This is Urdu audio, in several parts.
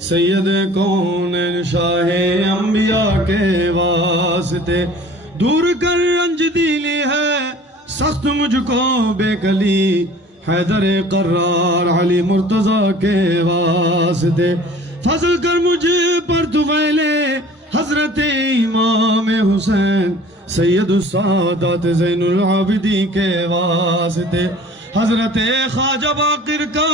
سید کون شاہ انبیاء کے واسطے دور کر رنج دیلی ہے سخت مجھ کو بے کلی حیدر قرار علی مرتضی کے واسطے فضل کر مجھ پر طفیل حضرت امام حسین سید السادات زین العابدین کے واسطے حضرت خواجہ باقر کا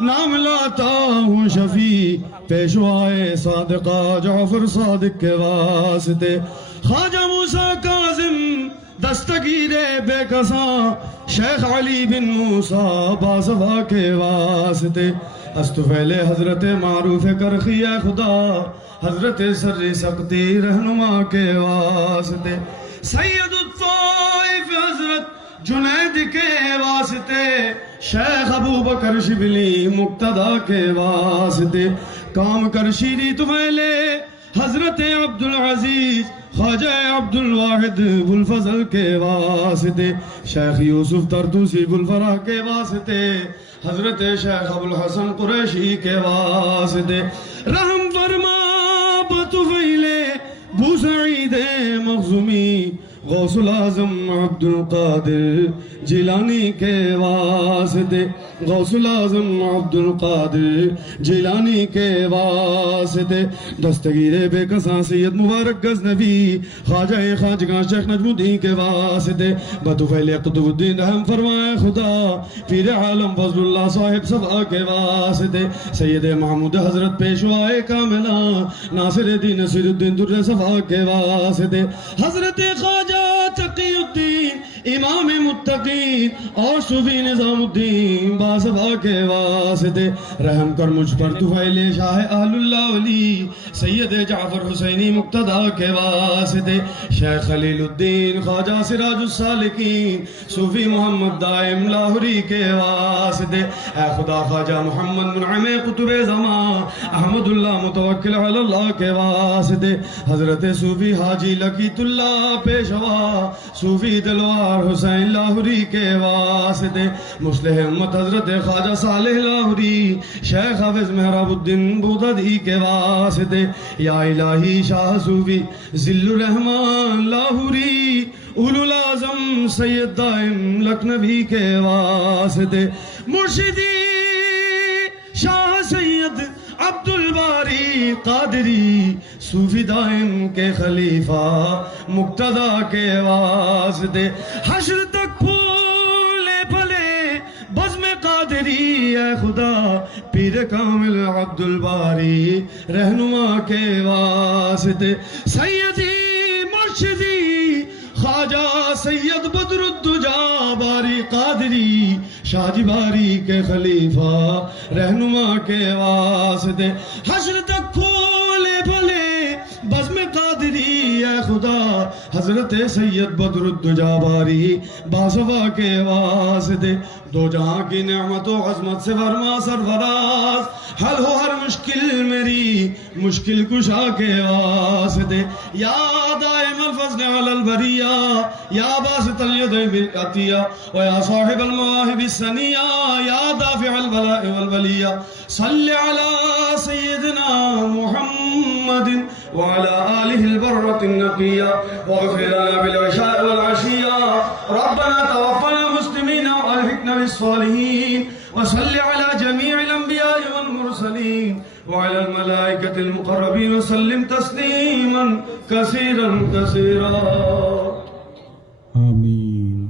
نام لاتا ہوں شفیع پیشوائے صادقہ جعفر صادق کے واسطے خواجہ موسیٰ کاظم دستگیر بے کساں شیخ علی بن موسیٰ باصفا کے واسطے استفیل حضرت معروف کرخی خدا حضرت سر سقطی رہنما کے واسطے سید الطائف حضرت جنید کے واسطے شیخ ابو بکر شبلی مقتدی کے واسطے کام کر شیری طفیلے حضرت عبدالعزیز خواجہ عبدالواحد بلفضل کے واسطے شیخ یوسف ترتوسی بلفرا کے واسطے حضرت شیخ ابوالحسن قریشی کے واسطے رحم فرما بطفیلے بوسعید مخزومی غوث العظم عبد القادر جیلانی کے واسطے غوث العظم عبد القادر جیلانی کے واسطے دستگیر بے کساں سید مبارک غزنوی خواجہ خواجگاں شیخ نجم الدین کے واسطے بطفیل قطب الدین رحم فرمائے خدا پیر عالم فضل اللہ صاحب صفا کے واسطے سید محمود حضرت پیشوائے کاملہ ناصر الدین نصیر الدین در صفا کے واسطے حضرت خواجہ تقی الدین امام متقین اور صوفی نظام الدین باصفا کے واسطے رحم کر مجھ پر طفیل شاہ اہل اللہ ولی سید جعفر حسینی مقتدی کے واسطے شیخ خلیل الدین خواجہ سراج السالکین صوفی محمد دائم لاہوری کے واسطے اے خدا خواجہ محمد منعم قطب زمان احمد اللہ متوکل علی اللہ کے واسطے حضرت صوفی حاجی لقیت اللہ پیشوا صوفی دلوار حسین لاہوری کے واسطے مصلح امت حضرت خواجہ صالح لاہوری شیخ حافظ محراب الدین بغدادی کے واسطے یا الہی شاہ صوفی ذل الرحمن لاہوری اولو العظم سید دائم لکھنوی کے واسطے مرشدی شاہ سید عبد الباری قادری صوفی دائم کے خلیفہ مقتدی کے واسطے حشر تک پھولے پھلے بزم قادری اے خدا پیر کامل عبد الباری رہنما کے واسطے سیدی مرشدی خواجہ سید بدر الدجا باری قادری شاہ جی باری کے خلیفہ رہنما کے واسطے حشر تک کھولے بھلے بزم قادری اے خدا حضرت سید بدر الدجا باری باصفا کے واسطے دو جہاں کی نعمت و عظمت سے فرما سرفراز حل ہو ہر مشکل میری مشکل کشا کے واسطے یا دائم الفضل علی البریہ یا باسط الید بالعطیہ و یا صاحب المواہب السنیہ یا دافع البلاء والبلیہ صلی علی سیدنا محمد وعلى آله البرة النقية واغفر لنا بالعشاء والعشية ربنا توفنا مسلمين وألحقنا بالصالحين وصل على جميع الأنبياء والمرسلين وعلى الملائكة المقربين وسلم تسليما كثيرا كثيرا آمين.